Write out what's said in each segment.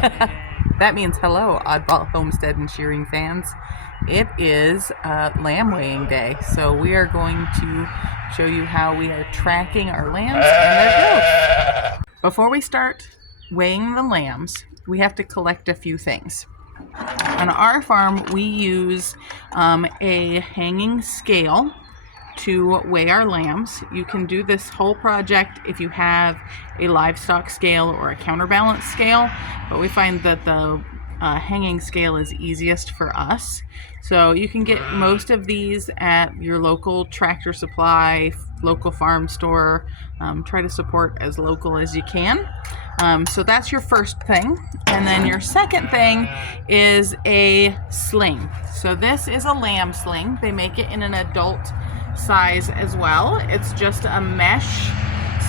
That means hello, Oddball Homestead and shearing fans. It is lamb weighing day, so we are going to show you how we are tracking our lambs and their growth. Before we start weighing the lambs, we have to collect a few things. On our farm, we use a hanging scale to weigh our lambs. You can do this whole project if you have a livestock scale or a counterbalance scale, but we find that the hanging scale is easiest for us. So you can get most of these at your local Tractor Supply, local farm store. Try to support as local as you can. So that's your first thing. And then your second thing is a sling. So this is a lamb sling. They make it in an adult size as well. It's just a mesh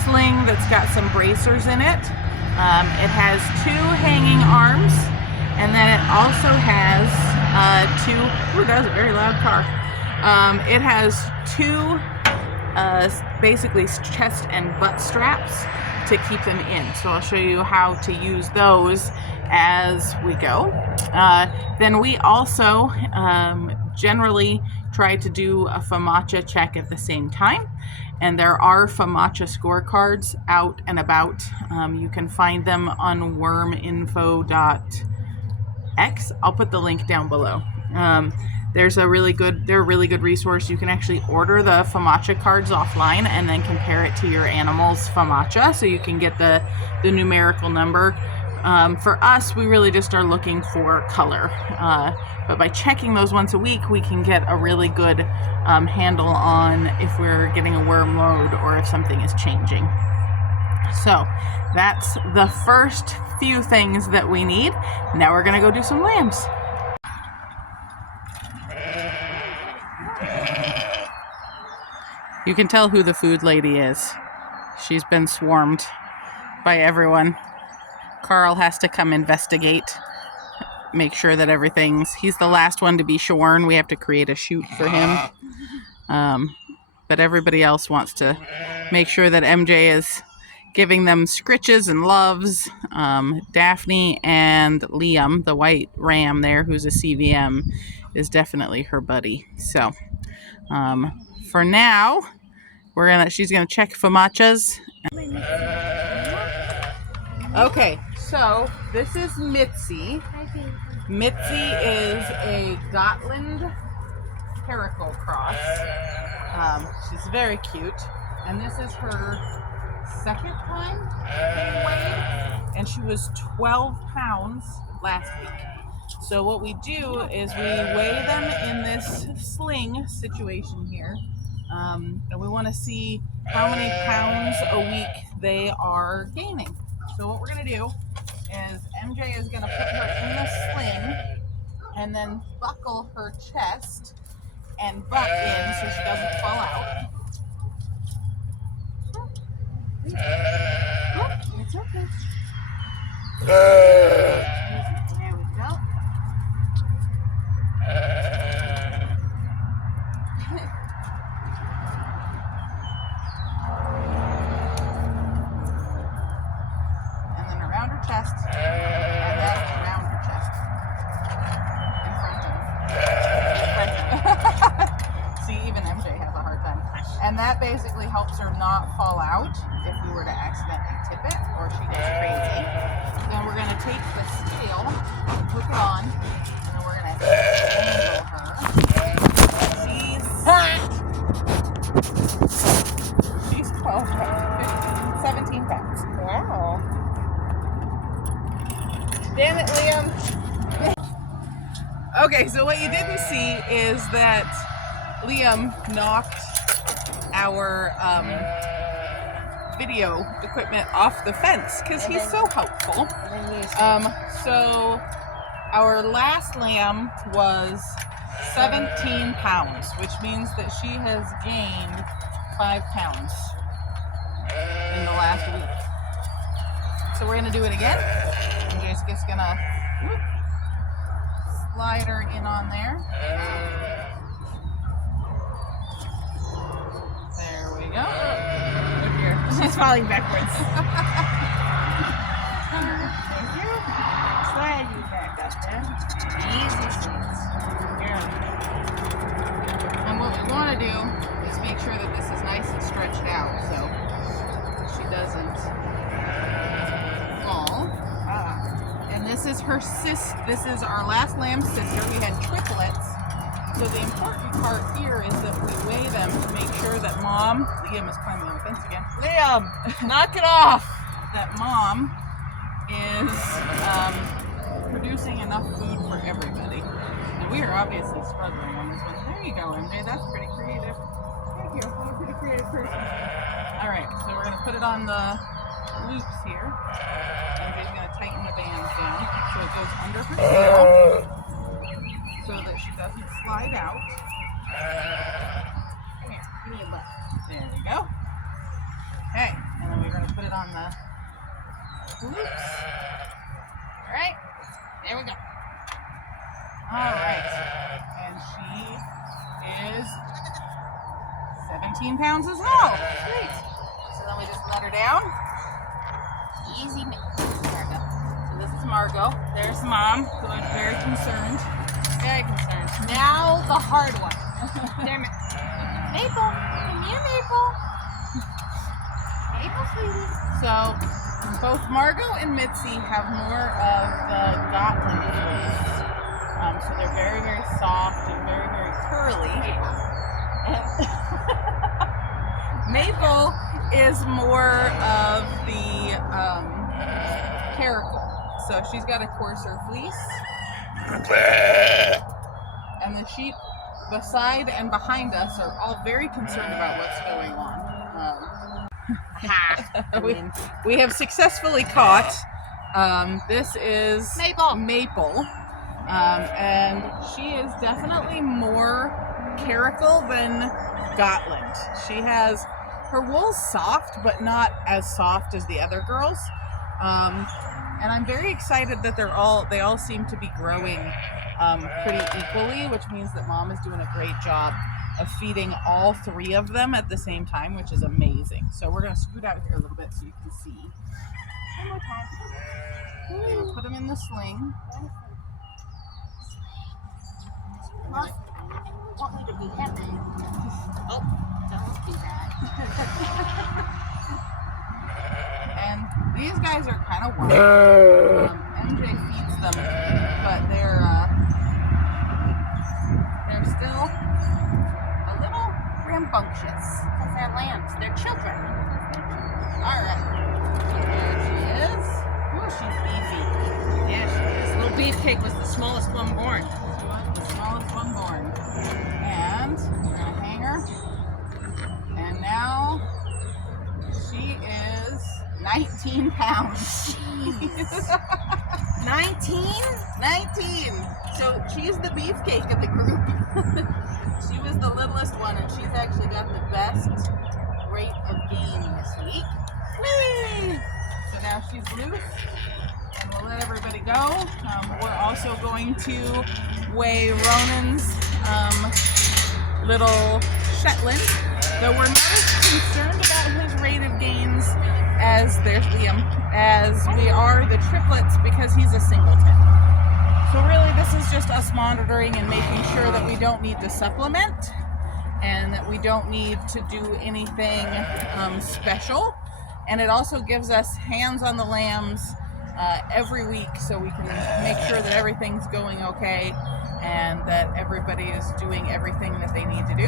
sling that's got some bracers in it. It has two hanging arms, and then it also has that was a very loud car. It has two basically chest and butt straps to keep them in. So I'll show you how to use those as we go. Then we also generally try to do a FAMACHA check at the same time. And there are FAMACHA scorecards out and about. You can find them on worminfo.x. I'll put the link down below. They're a really good resource. You can actually order the FAMACHA cards offline and then compare it to your animal's FAMACHA, so you can get the numerical number. For us, we really just are looking for color. But by checking those once a week, we can get a really good handle on if we're getting a worm load or if something is changing. So that's the first few things that we need. Now we're gonna go do some lambs. You can tell who the food lady is. She's been swarmed by everyone. Carl has to come investigate, make sure that he's the last one to be shorn. We have to create a chute for him. But everybody else wants to make sure that MJ is giving them scritches and loves. Daphne and Liam, the white ram there, who's a CVM, is definitely her buddy. So for now, she's gonna check FAMACHAs. Okay, so this is Mitzi. Mitzi is a Gotland Caracal cross. She's very cute, and this is her second time being weighed, and she was 12 pounds last week. So what we do is we weigh them in this sling situation here, and we want to see how many pounds a week they are gaining. So what we're going to do is MJ is going to put her in the sling and then buckle her chest and butt in so she doesn't fall out. It's okay. There we go. And then around her chest, and then around her chest. In front of. See, even MJ has a hard time. And that basically helps her not fall out if we were to accidentally tip it or she goes crazy. Then we're going to take the scale and hook it on, and then we're going to handle her. She's 12 pounds, 15, 17 pounds. Wow. Damn it, Liam. Okay, so what you didn't see is that Liam knocked our video equipment off the fence because he's so helpful. So our last lamb was 17 pounds, which means that she has gained 5 pounds in the last week. So we're gonna do it again. I'm just gonna slide her in on there. There we go. Look here. She's falling backwards. Thank you. Slide you back up there. Easy seats. Here. And what we want to do is make sure that this is nice and stretched out so she doesn't fall. And this is her this is our last lamb's sister. We had triplets. So the important part here is that we weigh them to make sure that Liam is climbing on the fence again. Liam, knock it off. That mom is producing enough food for everybody. And we are obviously struggling on this one. There you go, MJ. That's pretty creative. Thank you. You're a pretty creative person. All right, so we're going to put it on the loops here. MJ's going to tighten the bands down so it goes under her tail so that she doesn't slide out. Come here. Give me your butt. There we go. Okay, and then we're going to put it on the loops. All right, there we go. All right, and she is 17 pounds as well. Great. So then we just let her down. Easy. Margot. So this is Margot. There's Mom, who is very concerned. Very concerned. Now the hard one. There, Maple. Come here, Maple. Maple, sweetie. So both Margot and Mitzi have more of the Gotland fleece. So they're very, very soft and very, very curly. And Maple is more of the caracal. So she's got a coarser fleece. And the sheep beside and behind us are all very concerned about what's going on. We have successfully caught. This is Maple. And she is definitely more caracal than Gotland. She has her wool's soft, but not as soft as the other girls. And I'm very excited that they all seem to be growing pretty equally, which means that Mom is doing a great job of feeding all three of them at the same time, which is amazing. So we're going to scoot out here a little bit so you can see. One more time. We'll put them in the sling. Mom, want me to be heavy. Oh, don't do that. And these guys are kind of wild. MJ feeds them, but they're still a little rambunctious. Because they're lambs. They're children. All right. There she is. Oh, she's beefy. Yeah, she is. Little beefcake was the smallest one born. She was the smallest one born. And we're going to hang her. And now she is 19 pounds. 19? 19! So she's the beefcake of the group. She was the littlest one, and she's actually got the best rate of gain this week. Whee! So now she's loose, and we'll let everybody go. We're also going to weigh Ronan's little Shetland, though we're not as concerned about his rate of gains as there's Liam, as we are the triplets, because he's a singleton. So really this is just us monitoring and making sure that we don't need to supplement and that we don't need to do anything special. And it also gives us hands on the lambs every week so we can make sure that everything's going okay and that everybody is doing everything that they need to do.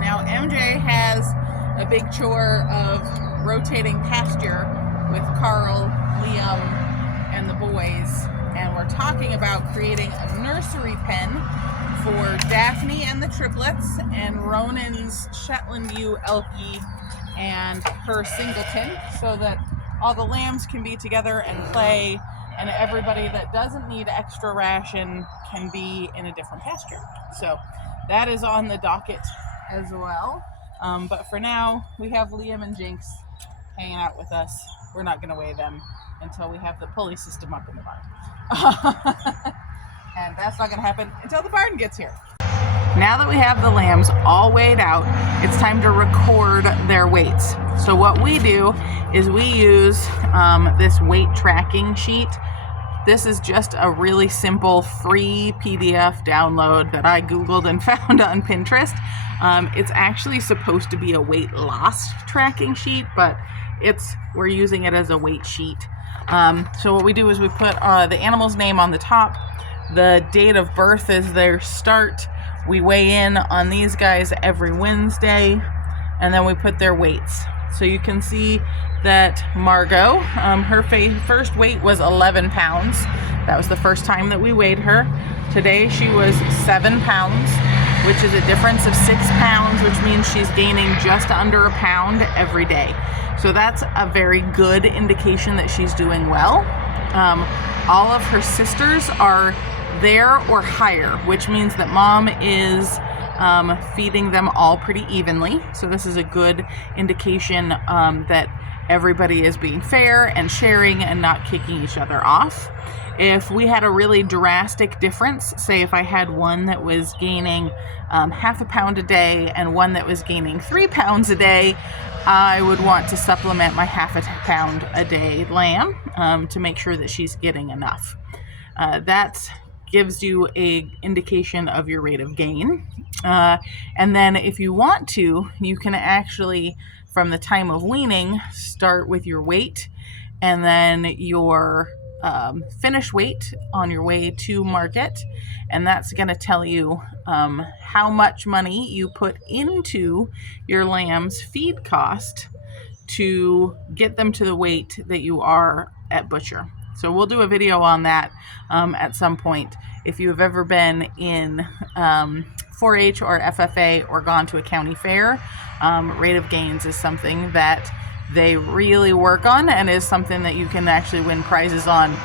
Now MJ has a big chore of rotating pasture with Carl, Liam, and the boys, and we're talking about creating a nursery pen for Daphne and the triplets and Ronan's Shetland ewe Elkie and her singleton, so that all the lambs can be together and play, and everybody that doesn't need extra ration can be in a different pasture. So that is on the docket as well. But for now, we have Liam and Jinx hanging out with us. We're not going to weigh them until we have the pulley system up in the barn. And that's not going to happen until the barn gets here. Now that we have the lambs all weighed out, it's time to record their weights. So what we do is we use this weight tracking sheet This is just a really simple free PDF download that I Googled and found on Pinterest. It's actually supposed to be a weight loss tracking sheet, but we're using it as a weight sheet. So what we do is we put the animal's name on the top. The date of birth is their start. We weigh in on these guys every Wednesday, and then we put their weights. So you can see that Margot, her first weight was 11 pounds. That was the first time that we weighed her. Today she was 7 pounds, which is a difference of 6 pounds, which means she's gaining just under a pound every day. So that's a very good indication that she's doing well. All of her sisters are there or higher, which means that mom is feeding them all pretty evenly. So this is a good indication that everybody is being fair and sharing and not kicking each other off. If we had a really drastic difference, say if I had one that was gaining half a pound a day and one that was gaining 3 pounds a day, I would want to supplement my half a pound a day lamb to make sure that she's getting enough. That gives you an indication of your rate of gain. And then if you want to, you can actually, from the time of weaning, start with your weight and then your finish weight on your way to market. And that's going to tell you how much money you put into your lamb's feed cost to get them to the weight that you are at butcher. So we'll do a video on that at some point. If you have ever been in 4-H or FFA or gone to a county fair, rate of gains is something that they really work on and is something that you can actually win prizes on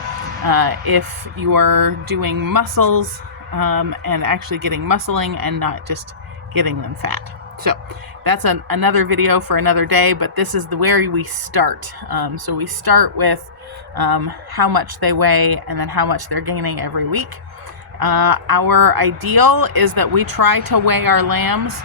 if you are doing muscles and actually getting muscling and not just getting them fat. So that's another video for another day, but this is where we start. So we start with how much they weigh and then how much they're gaining every week. Our ideal is that we try to weigh our lambs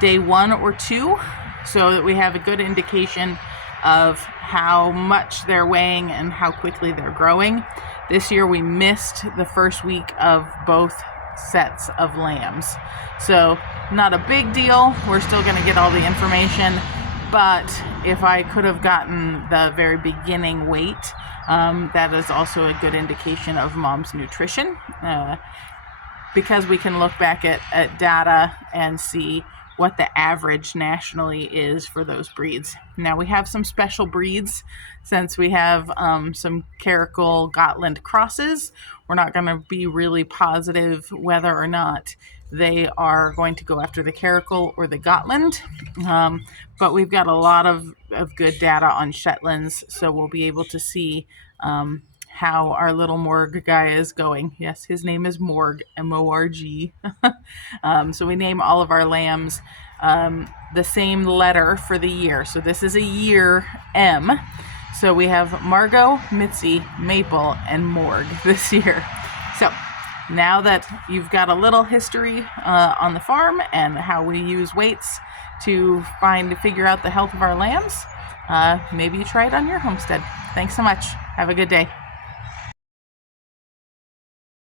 day 1 or 2 so that we have a good indication of how much they're weighing and how quickly they're growing. This year we missed the first week of both sets of lambs. So not a big deal. We're still going to get all the information, but if I could have gotten the very beginning weight, that is also a good indication of mom's nutrition, because we can look back at data and see what the average nationally is for those breeds. Now we have some special breeds since we have some Caracal Gotland crosses. We're not going to be really positive whether or not they are going to go after the Caracal or the Gotland, but we've got a lot of good data on Shetlands, so we'll be able to see how our little Morg guy is going. Yes, his name is Morg, M-O-R-G. So we name all of our lambs the same letter for the year. So this is a year M. So we have Margot, Mitzi, Maple, and Morg this year. So now that you've got a little history on the farm and how we use weights to figure out the health of our lambs, maybe you try it on your homestead. Thanks so much. Have a good day.